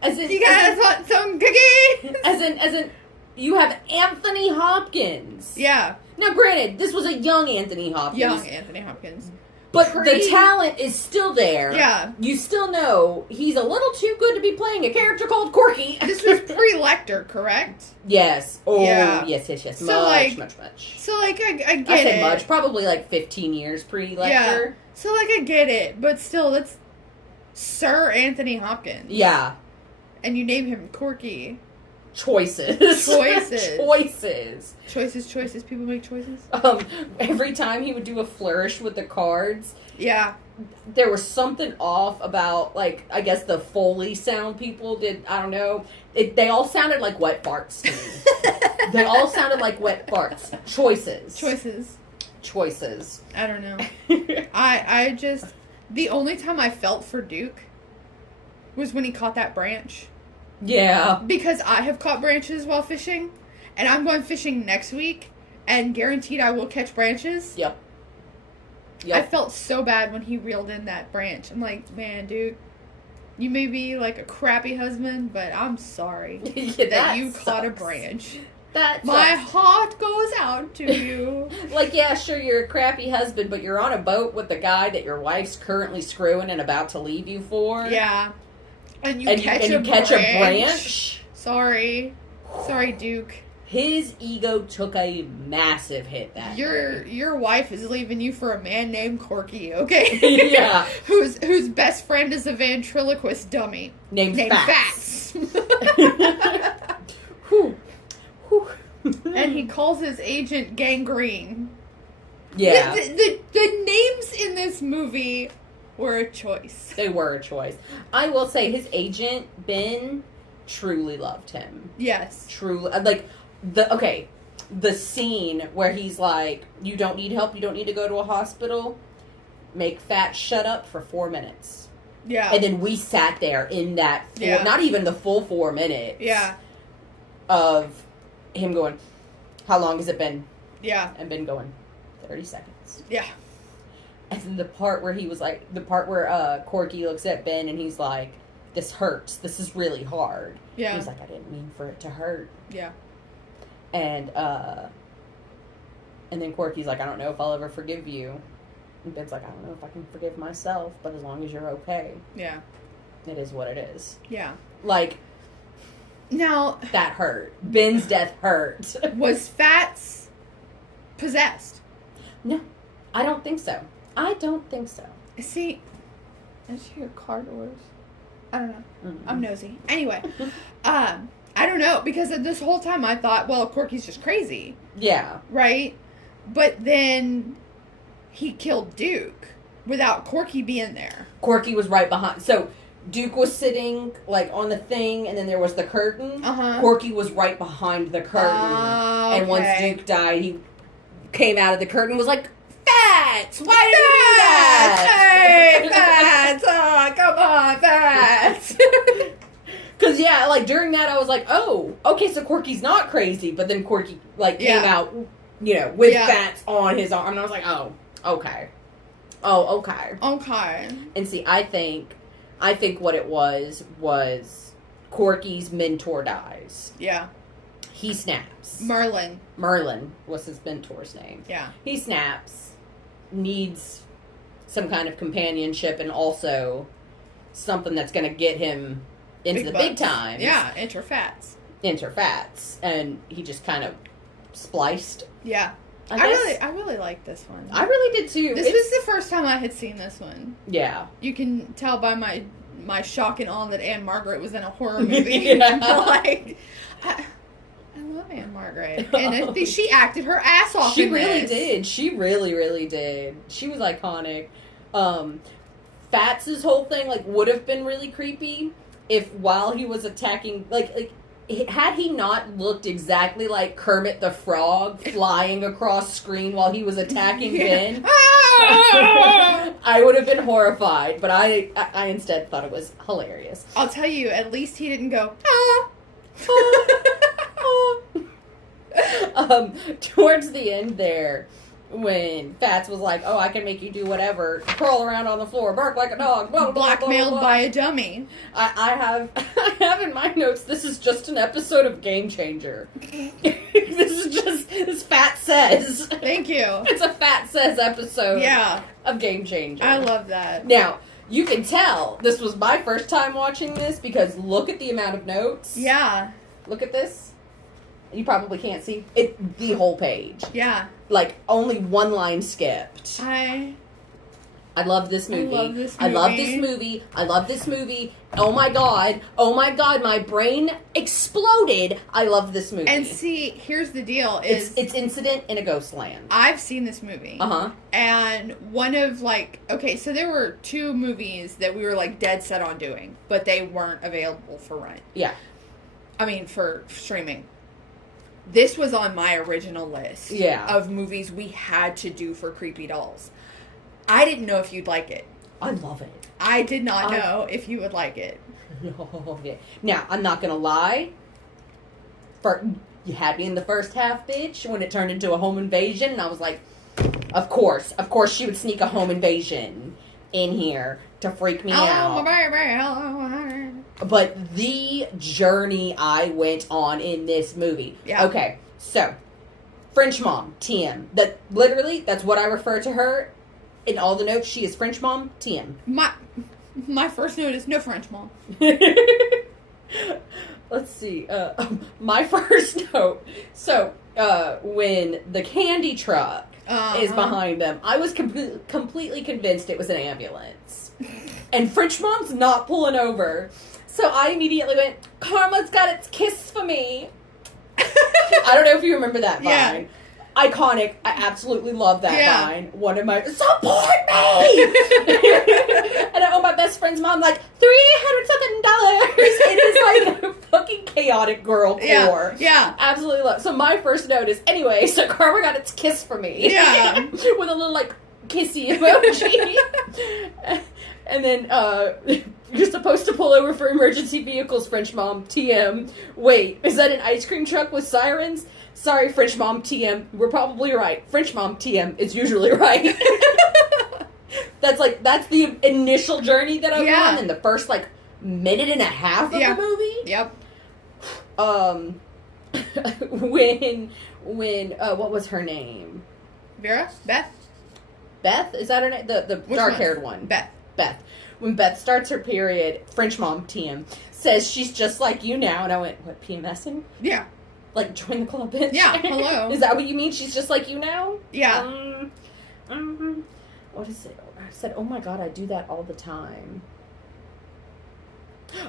As in, you guys want some cookies? As in, you have Anthony Hopkins. Yeah. Now, granted, this was a young Anthony Hopkins. Young Anthony Hopkins. But the talent is still there. Yeah. You still know he's a little too good to be playing a character called Corky. This was pre-Lecter, correct? Yes. Oh, yeah. Yes. So much. So, like, I get it. I say much. Probably, like, 15 years pre-Lecter. Yeah. So, like, I get it. But still, that's Sir Anthony Hopkins. Yeah. And you name him Corky. Choices. Choices. People make choices. Every time he would do a flourish with the cards. Yeah. There was something off about, like, I guess the Foley sound people did, I don't know. They all sounded like wet farts to me. They all sounded like wet farts. Choices. I don't know. I just, the only time I felt for Duke was when he caught that branch. Yeah. Because I have caught branches while fishing, and I'm going fishing next week, and guaranteed I will catch branches. Yep. I felt so bad when he reeled in that branch. I'm like, man, dude, you may be like a crappy husband, but I'm sorry that you caught a branch. My heart goes out to you. Like, yeah, sure, you're a crappy husband, but you're on a boat with the guy that your wife's currently screwing and about to leave you for. Yeah. And you catch a branch. Sorry, Duke. His ego took a massive hit that day. Your wife is leaving you for a man named Corky, okay? Yeah. whose best friend is a ventriloquist dummy named Fats. Whew. And he calls his agent Gangrene. Yeah. The names in this movie were a choice. They were a choice. I will say his agent, Ben, truly loved him. Yes. Truly. Like, the scene where he's like, you don't need help, you don't need to go to a hospital, make Fat shut up for 4 minutes. Yeah. And then we sat there in that, not even the full 4 minutes. Yeah. Of him going, how long has it been? Yeah. And Ben going, 30 seconds. Yeah. And then the part where Corky looks at Ben and he's like, this hurts. This is really hard. Yeah. He's like, I didn't mean for it to hurt. Yeah. And then Corky's like, I don't know if I'll ever forgive you. And Ben's like, I don't know if I can forgive myself, but as long as you're okay. Yeah. It is what it is. Yeah. Like, now, that hurt. Ben's death hurt. Was Fats possessed? No, I don't think so. See, is your car doors? I don't know. Mm-hmm. I'm nosy. Anyway, I don't know, because this whole time I thought, well, Corky's just crazy. Yeah. Right? But then he killed Duke without Corky being there. Corky was right behind. So Duke was sitting, like, on the thing, and then there was the curtain. Uh-huh. Corky was right behind the curtain. Okay. And once Duke died, he came out of the curtain and was like, Fats! Why did you do that? Hey, Fats! Oh, come on, Fats! Because, yeah, like, during that, I was like, oh, okay, so Corky's not crazy. But then Corky, like, came out, with Fats on his arm. And I was like, oh, okay. Oh, okay. Okay. And see, I think what it was Corky's mentor dies. Yeah. he snaps. Merlin was his mentor's name. Yeah. He snaps, needs some kind of companionship, and also something that's going to get him into the big times. Yeah, enter fats. And he just kind of spliced. Yeah. I really like this one. I really did too. This was the first time I had seen this one. Yeah. You can tell by my shock and awe that Anne Margaret was in a horror movie. Yeah. Like, I love Anne Margaret. And I think she acted her ass off in really this. did. She really, really did. She was iconic. Fats' whole thing, would have been really creepy if while he was attacking, had he not looked exactly like Kermit the Frog flying across screen while he was attacking Ben, I would have been horrified. But I instead thought it was hilarious. I'll tell you, at least he didn't go, towards the end there, when Fats was like, "Oh, I can make you do whatever, crawl around on the floor, bark like a dog," blah, blah, blackmailed blah, blah, blah. by a dummy. I have in my notes, this is just an episode of Game Changer. This Fat Says. Thank you. It's a Fat Says episode of Game Changer. I love that. Now, you can tell this was my first time watching this because look at the amount of notes. Yeah. Look at this. You probably can't see it. The whole page. Yeah. Only one line skipped. I love this movie. I love this movie. Oh my god, my brain exploded. I love this movie. And see, here's the deal: it's Incident in a Ghost Land. I've seen this movie. And one of so there were 2 movies that we were dead set on doing, but they weren't available for rent. Yeah. I mean, for streaming. This was on my original list of movies we had to do for Creepy Dolls. I didn't know if you'd like it. I love it. I did not know if you would like it. No. Now, I'm not going to lie. You had me in the first half, bitch, when it turned into a home invasion, and I was like, of course she would sneak a home invasion in here to freak me out. But the journey I went on in this movie. Yeah. Okay, so French mom, TM. That's what I refer to her in all the notes. She is French mom, TM. My first note is no French mom. Let's see. My first note. So, when the candy truck is behind them, I was completely convinced it was an ambulance. And French mom's not pulling over. So I immediately went, "Karma's got its kiss for me." I don't know if you remember that line. Yeah. Iconic. I absolutely love that line. One of my, support me! And I owe my best friend's mom $300 something. It is a fucking chaotic girl core. Yeah. Absolutely love. So my first note is, anyway, so Karma got its kiss for me. Yeah. With a little kissy emoji. And then, you're supposed to pull over for emergency vehicles, French mom, TM. Wait, is that an ice cream truck with sirens? Sorry, French mom, TM. We're probably right. French mom, TM is usually right. That's the initial journey that I went on in the first, minute and a half of the movie. Yep. When, what was her name? Vera? Beth? Beth? Is that her name? The dark-haired one. Beth. When Beth starts her period, French mom, TM, says she's just like you now. And I went, what, PMSing? Yeah. Join the club, bitch? Yeah, hello. Is that what you mean? She's just like you now? Yeah. What is it? I said, oh my god, I do that all the time.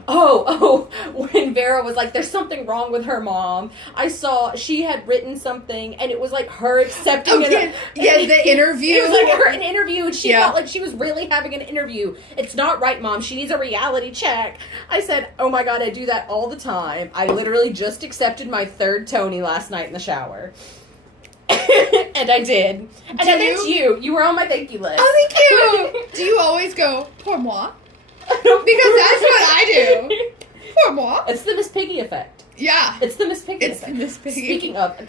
Oh, when Vera was like, there's something wrong with her mom. I saw she had written something, and it was her accepting it. The interview. It was an interview, and she felt like she was really having an interview. It's not right, Mom. She needs a reality check. I said, oh my god, I do that all the time. I literally just accepted my 3rd Tony last night in the shower. And I did. And I thanked you. You were on my thank you list. Oh, thank you. Do you always go, pour moi? Because that's what I do. Pour moi. It's the Miss Piggy effect. Yeah. It's the Miss Piggy effect. Miss Piggy. Speaking of,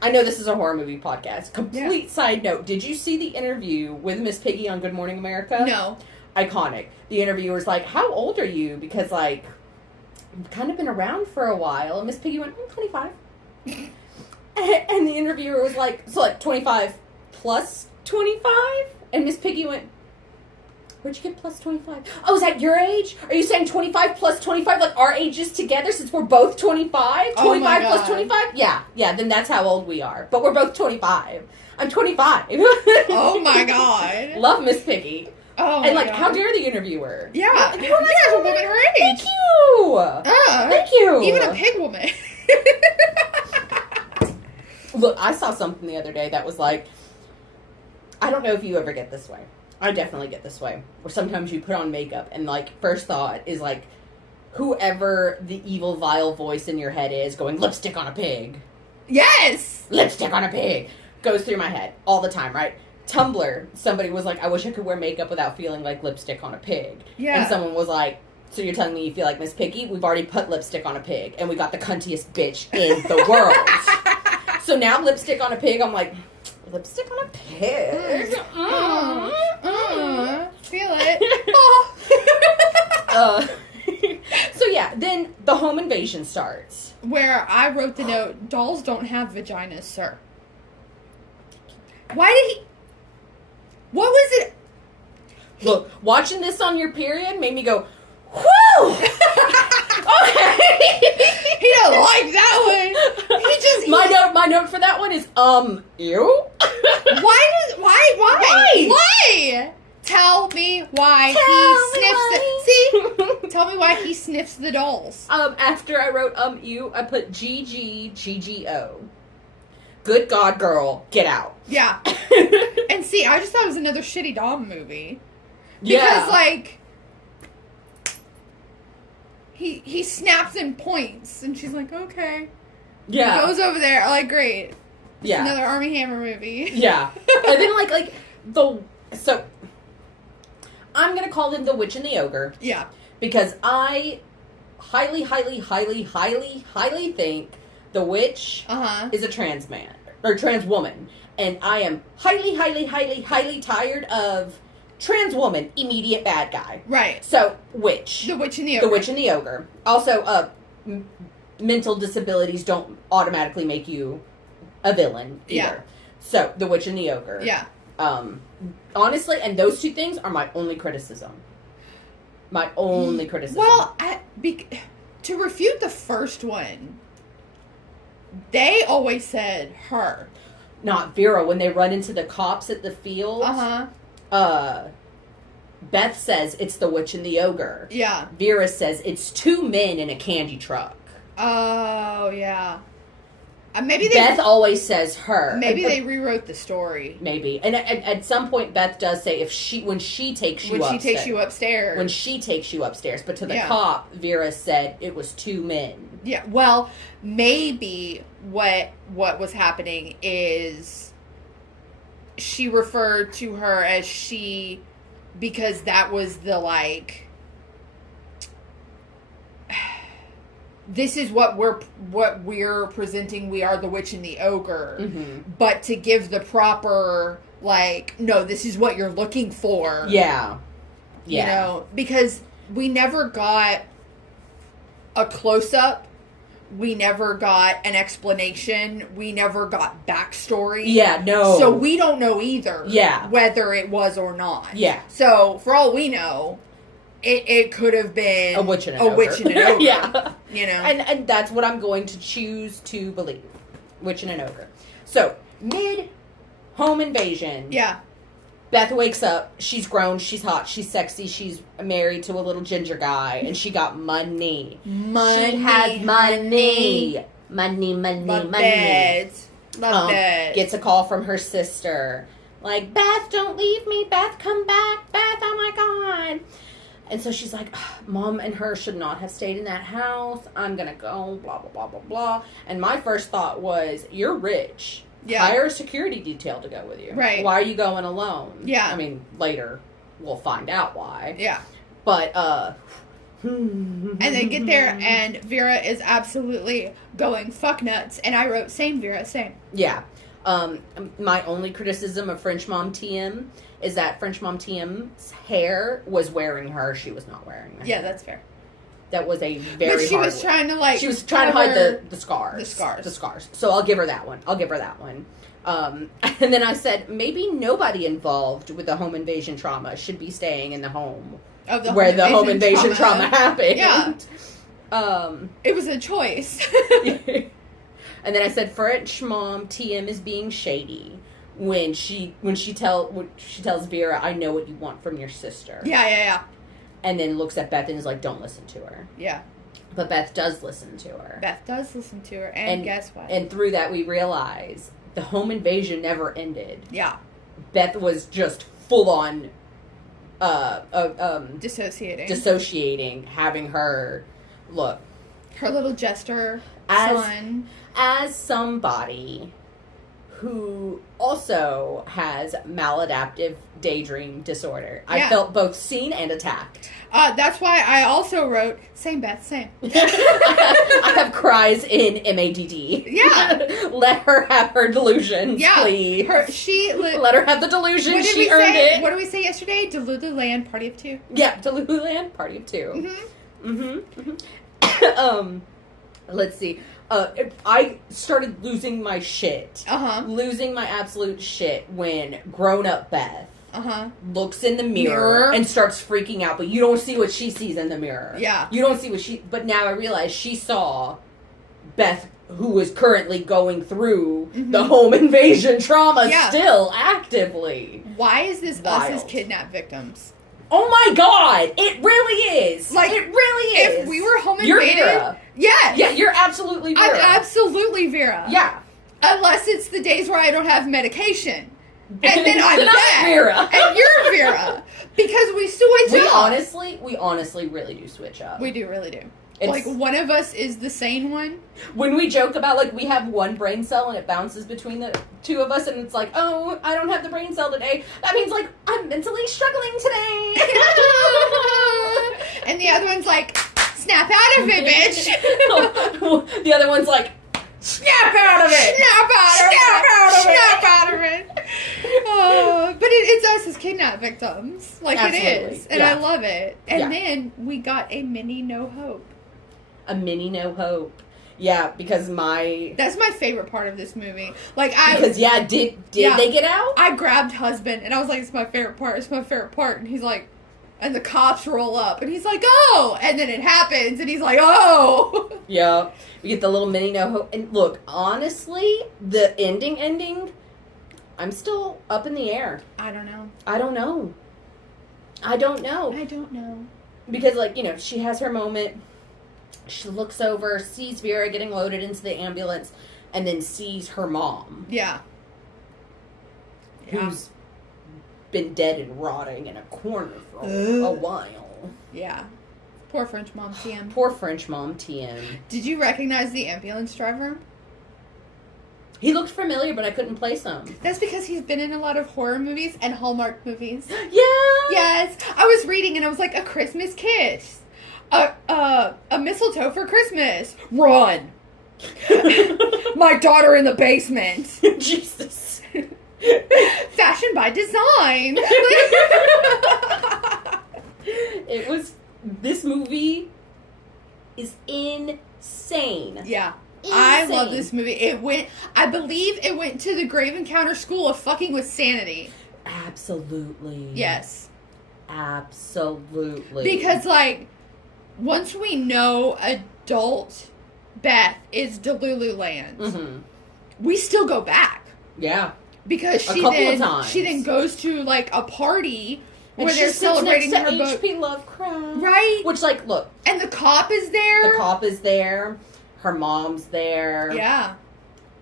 I know this is a horror movie podcast. Complete side note. Did you see the interview with Miss Piggy on Good Morning America? No. Iconic. The interviewer's like, how old are you? Because, I've kind of been around for a while. And Miss Piggy went, 25. And the interviewer was like, so like 25 plus 25? And Miss Piggy went, where'd you get plus 25? Oh, is that your age? Are you saying 25 plus 25, like our ages together since we're both 25? 25 plus 25? Yeah, then that's how old we are. But we're both 25. I'm 25. Oh my God. Love Miss Piggy. Oh, and like, God. how dare the interviewer? Yeah, you guys are a woman her age. Thank you. Thank you. Even a pig woman. Look, I saw something the other day that was like, I don't know if you ever get this way. I definitely get this way. Where sometimes you put on makeup and like, first thought is like, whoever the evil, vile voice in your head is going, lipstick on a pig. Yes. Lipstick on a pig. Goes through my head all the time, right? Tumblr, somebody was like, I wish I could wear makeup without feeling like lipstick on a pig. Yeah. And someone was like, so you're telling me you feel like Miss Piggy? We've already put lipstick on a pig, and we got the cuntiest bitch in the world. So now lipstick on a pig, I'm like, lipstick on a pig? Feel it. So yeah, then the home invasion starts. Where I wrote the note, dolls don't have vaginas, sir. Why did he... What was it? Look, watching this on your period made me go, whew! Okay. He don't like that one. He just... My note for that one is, ew? Why? Tell me why Tell me why he sniffs the dolls. After I wrote, ew, I put GGGGO. Good God, girl, get out. Yeah. And see, I just thought it was another shitty Dom movie. Because, Yeah. like, he snaps and points, and she's like, okay. Yeah. He goes over there, like, great. Yeah. Another Armie Hammer movie. Yeah. And then, so, I'm gonna call them The Witch and the Ogre. Yeah. Because I highly think the witch is a trans man. Or trans woman. And I am highly tired of trans woman, immediate bad guy. Right. So, witch. The Witch and the Ogre. The Witch and the Ogre. Also, mental disabilities don't automatically make you a villain either. Yeah. So, The Witch and the Ogre. Yeah. Honestly, and those two things are my only criticism. My only criticism. Well, to refute the first one, they always said her. Not Vera. When they run into the cops at the field, Beth says it's the Witch and the Ogre. Yeah. Vera says it's two men in a candy truck. Oh, yeah. Beth always says her. Maybe they rewrote the story. Maybe. And at some point, Beth does say when she takes you upstairs. When she takes you upstairs. But to the cop, Vera said it was two men. Yeah. Well, maybe what was happening is she referred to her as she because that was the, like... This is what we're presenting. We are the Witch and the Ogre, but to give the proper, like, no, this is what you're looking for. Yeah, you know, because we never got a close up, we never got an explanation, we never got backstory. Yeah, no. So we don't know either. Yeah, whether it was or not. Yeah. So for all we know. It could have been a witch and an ogre. Yeah. You know? And that's what I'm going to choose to believe. Witch and an ogre. So, mid-home invasion. Yeah. Beth wakes up. She's grown. She's hot. She's sexy. She's married to a little ginger guy. And she got money. She has money. Money. Love that. Gets a call from her sister. Like, Beth, don't leave me. Beth, come back. Beth, oh my God. And so she's like, Mom and her should not have stayed in that house. I'm going to go, blah, blah, blah, blah, blah. And my first thought was, you're rich. Yeah. Hire a security detail to go with you. Right. Why are you going alone? Yeah. I mean, later we'll find out why. Yeah. But, and they get there, and Vera is absolutely going fuck nuts. And I wrote, same, Vera, same. Yeah. My only criticism of French Mom TM is that French Mom TM's hair was wearing her. She was not wearing her. Yeah, that's fair. That was a very But she hard was one. trying to, like... She was trying to hide the scars. The scars. So I'll give her that one. And then I said, maybe nobody involved with the home invasion trauma should be staying in the home where the home invasion trauma happened. Yeah. It was a choice. And then I said, French mom TM is being shady when she tells Vera, I know what you want from your sister. Yeah. And then looks at Beth and is like, don't listen to her. Yeah. But Beth does listen to her. And guess what? And through that we realize the home invasion never ended. Yeah. Beth was just full on dissociating, having her look. Her little jester son. As somebody who also has maladaptive daydream disorder, I felt both seen and attacked. That's why I also wrote, same Beth, same. I have cries in MADD. Yeah. Let her have her delusions, please. Let her have the delusions. She earned it. What did we say yesterday? Delululand, Party of Two. Yeah, Delululand, Party of Two. Let's see. I started losing my shit. Losing my absolute shit when grown-up Beth looks in the mirror and starts freaking out, but you don't see what she sees in the mirror. Yeah. You don't see what but now I realize she saw Beth, who is currently going through the home invasion trauma still actively. Why is this us as kidnapped victims? Oh my god! It really is! Like, it really is! If we were home invaded... You're Vera. Yeah! Yeah, you're absolutely Vera. I'm absolutely Vera. Yeah. Unless it's the days where I don't have medication. And then I'm Beth. Vera. And you're Vera. Because we switch up. We honestly really do switch up. We do, really do. Like, one of us is the sane one. When we joke about, like, we have one brain cell and it bounces between the two of us and it's like, oh, I don't have the brain cell today. That means, like, I'm mentally struggling today. And the other one's like, snap out of it, bitch. The other one's like, snap out of it. Snap out of it. But it's us as kidnapped victims. Like, absolutely. It is. And I love it. And then we got a mini No Hope. A mini No Hope. Yeah, because that's my favorite part of this movie. Like, did they get out? I grabbed husband and I was like, it's my favorite part. And he's like, and the cops roll up and he's like, oh, and then it happens and he's like, oh. Yeah. We get the little mini No Hope. And look, honestly, the ending, I'm still up in the air. I don't know. Because, like, you know, she has her moment. She looks over, sees Vera getting loaded into the ambulance, and then sees her mom. Yeah. Who's been dead and rotting in a corner for a while. Yeah. Poor French mom, TM. Did you recognize the ambulance driver? He looked familiar, but I couldn't place him. That's because he's been in a lot of horror movies and Hallmark movies. Yeah! Yes. I was reading and I was like, A Christmas Kiss. A mistletoe for Christmas. Run. My daughter in the basement. Jesus. Fashion by design. This movie is insane. Yeah. Insane. I love this movie. I believe it went to the Grave Encounter School of Fucking with Sanity. Absolutely. Yes. Absolutely. Because, like, once we know adult Beth is Delululand, we still go back. Yeah. Because she then goes to, like, a party where they're celebrating her book. H.P. Lovecraft. Right. Which, like, look. And the cop is there. Her mom's there. Yeah.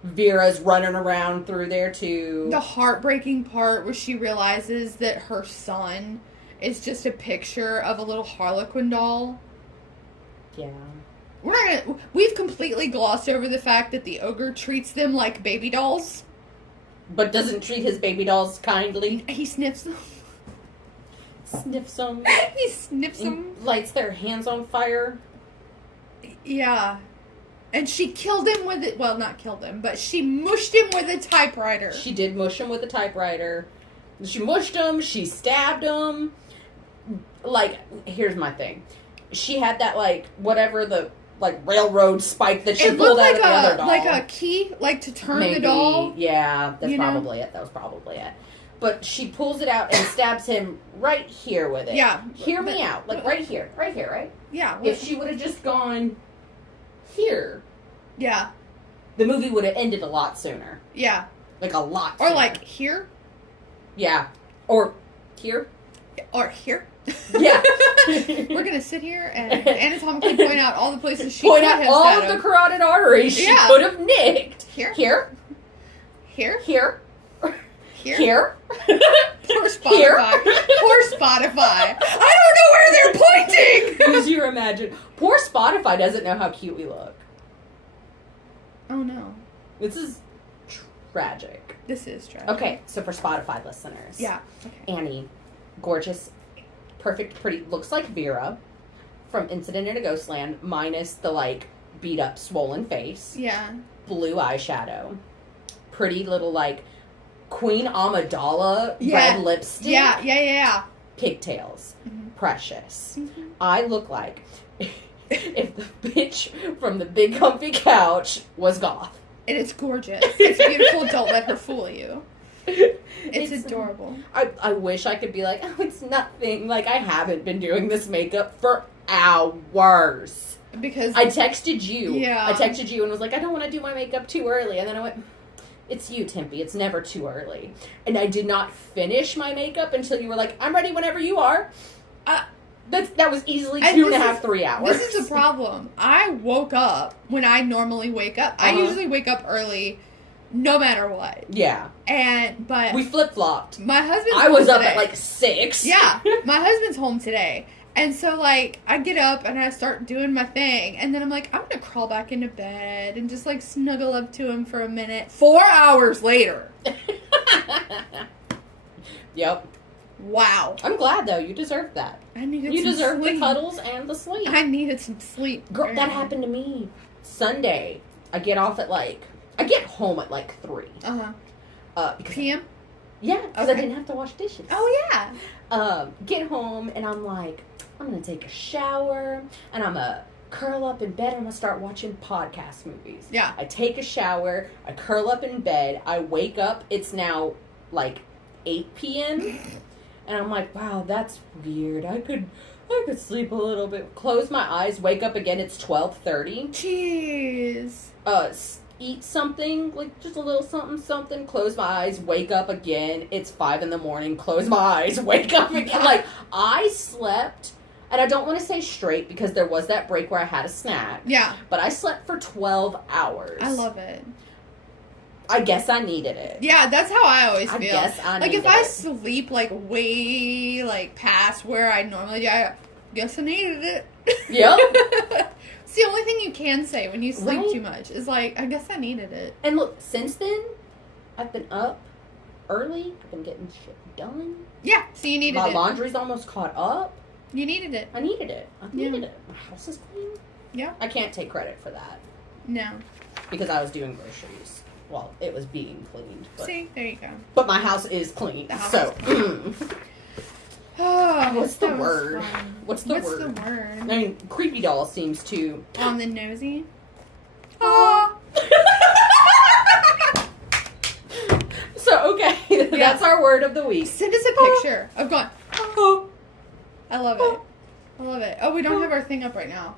Vera's running around through there, too. The heartbreaking part where she realizes that her son is just a picture of a little Harlequin doll. Yeah. We've completely glossed over the fact that the ogre treats them like baby dolls. But doesn't treat his baby dolls kindly. He sniffs them. He sniffs them. Lights their hands on fire. Yeah. And she killed him with it. Well, not killed him, but she mushed him with a typewriter. She did mush him with a typewriter. She mushed him. She stabbed him. Like, here's my thing. she had that, like, whatever the, like, railroad spike that she it pulled looked out like of the other doll. like a key, like to turn Maybe, the doll. Yeah, that's you know? probably it. That was probably it. But she pulls it out and stabs him right here with it. Yeah. Hear me out. Like, right here. Right here, right? Yeah. If she would have just gone here, yeah, the movie would have ended a lot sooner. Yeah. Like, a lot sooner. Or like here. Yeah. Or here. Or here. Yeah. We're going to sit here and anatomically point out all the places she point could out have all stabbed of the him. carotid arteries she could have nicked. Here. Here. Here. Here. Here. Here. Poor Spotify. Poor Spotify. I don't know where they're pointing. Because you imagine. Poor Spotify doesn't know how cute we look. Oh no. This is tragic. This is tragic. Okay, so for Spotify listeners. Yeah. Okay. Annie, gorgeous, perfect, pretty, looks like Vera from Incident in a Ghostland, minus the, like, beat up, swollen face. Yeah. Blue eyeshadow. Pretty little, like, Queen Amidala red lipstick. Yeah. Pigtails. Mm-hmm. Precious. Mm-hmm. I look like if the bitch from the big comfy couch was goth. And it's gorgeous. It's beautiful. Don't let her fool you. It's adorable. I wish I could be like, oh, it's nothing. Like, I haven't been doing this makeup for hours. Because I texted you. Yeah. I texted you and was like, I don't want to do my makeup too early. And then I went, it's you, Timpy. It's never too early. And I did not finish my makeup until you were like, I'm ready whenever you are. That was easily 2.5, 3 hours. This is the problem. I woke up when I normally wake up. I usually wake up early, no matter what. Yeah. But we flip-flopped. My husband's I was home up today. at like 6. Yeah. My husband's home today. And so, like, I get up and I start doing my thing. And then I'm like, I'm going to crawl back into bed and just, like, snuggle up to him for a minute. 4 hours later. Yep. Wow. I'm glad, though. You deserved that. I needed You some deserved sleep. the cuddles and the sleep. I needed some sleep. Girl, that happened to me. Sunday, I get off at I get home at 3. Because PM? Yeah, because I didn't have to wash dishes. Oh, yeah. Get home, and I'm like, I'm going to take a shower, and I'm going to curl up in bed, and I'm going to start watching podcast movies. Yeah. I take a shower, I curl up in bed, I wake up, it's now 8 p.m., and I'm like, wow, that's weird. I could sleep a little bit. Close my eyes, wake up again, it's 12:30. Jeez. Eat something, just a little something, close my eyes, wake up again, it's 5 a.m, close my eyes, wake up again. I slept, and I don't want to say straight, because there was that break where I had a snack. Yeah. But I slept for 12 hours. I love it. I guess I needed it. Yeah, that's how I always feel. I guess I needed it. If I sleep, way, past where I normally do, I guess I needed it. Yep. It's the only thing you can say when you sleep too much. Is I guess I needed it. And look, since then, I've been up early. I've been getting shit done. Yeah, so you needed it. My laundry's almost caught up. You needed it. I needed it. I needed it. My house is clean. Yeah. I can't take credit for that. No. Because I was doing groceries. Well, it was being cleaned. But, see, there you go. But my house is clean. Oh, what's the word? Fun. What's the word? I mean, creepy doll seems to... On the nosy? Oh. So, okay. That's our word of the week. Send us a picture of going, oh. I love it. I love it. Oh, we don't have our thing up right now.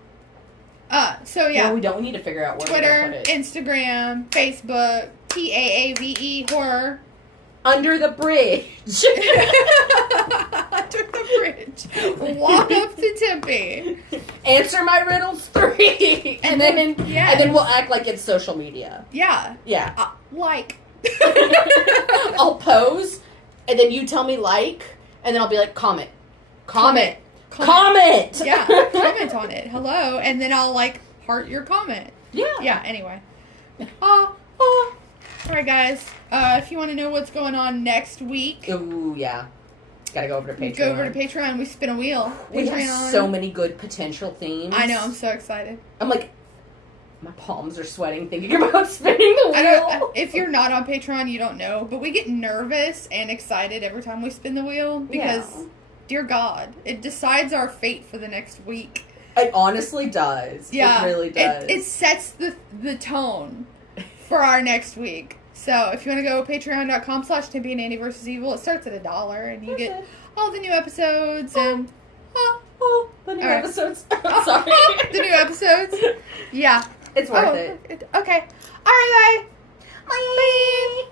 So yeah. No, we don't need to figure out where Twitter, to put it. Instagram, Facebook, TAAVE horror. Under the bridge. Under the bridge. Walk up to Tempe. Answer my riddles 3. And then we'll act like it's social media. Yeah. Yeah. I'll pose, and then you tell me and then I'll be like, comment. Yeah, comment on it. Hello. And then I'll heart your comment. Yeah. Yeah, anyway. All right, guys. If you want to know what's going on next week. Ooh, yeah. Gotta go over to Patreon. Go over to Patreon. We spin a wheel. We have so many good potential themes. I know. I'm so excited. I'm my palms are sweating thinking about spinning the wheel. If you're not on Patreon, you don't know. But we get nervous and excited every time we spin the wheel. Because, dear God, it decides our fate for the next week. It honestly does. Yeah. It really does. It sets the tone for our next week. So if you want to go patreon.com/Timpy and Andy vs. Evil, it starts at $1 and you get all the new episodes and the new episodes. Sorry. The new episodes. Yeah. It's worth it. Okay. All right, bye. Bye.